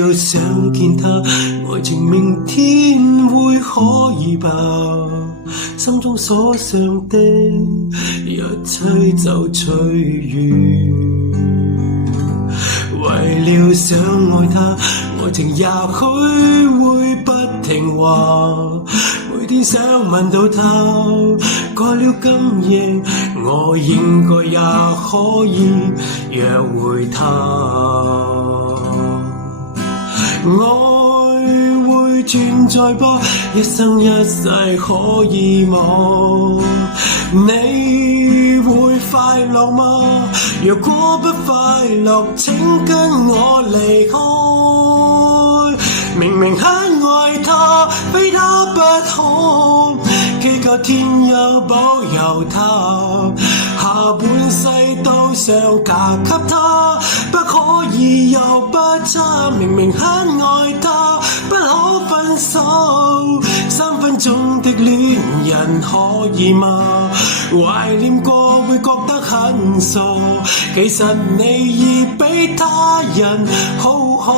了想見他，愛情明天會可以吧？心中所想的一切就隨緣。為了想愛他，愛情也許會不聽話，每天想問到他，過了今夜我應該也可以約會他。愛會存在吧，一生一世可以嗎？你會快樂嗎？若果不快樂，請跟我離開。明明很愛他，非他不可，祈求天佑保佑他，下半世都想嫁給他，不可以又不差。明明很愛他，不可分手，3分鐘的戀人可以嗎？懷念過會覺得很傻，其實你已比他人好看。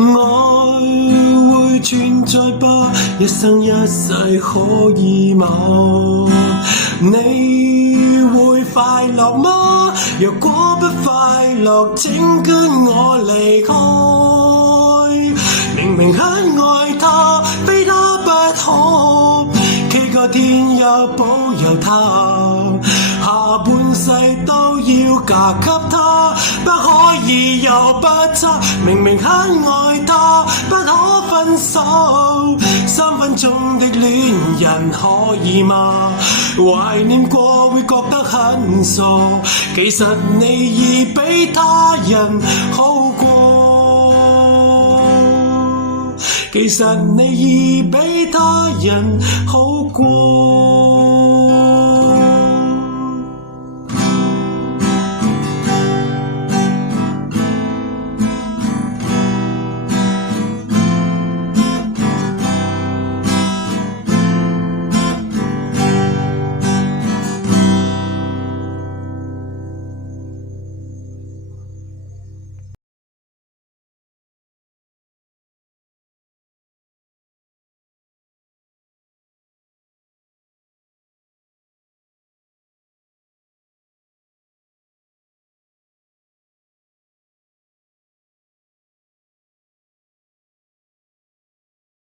愛會存在吧，一生一世可以嗎？你會快樂嗎？若果不快樂，請跟我離開。明明很愛他，非他不可，祈求天佑保佑他，下半世都要嫁給他，不可以又不差。明明很愛他，不可分手，3分鐘的戀人可以嗎？懷念過會覺得很傻，其實你已比他人好過，其實你已比他人好過。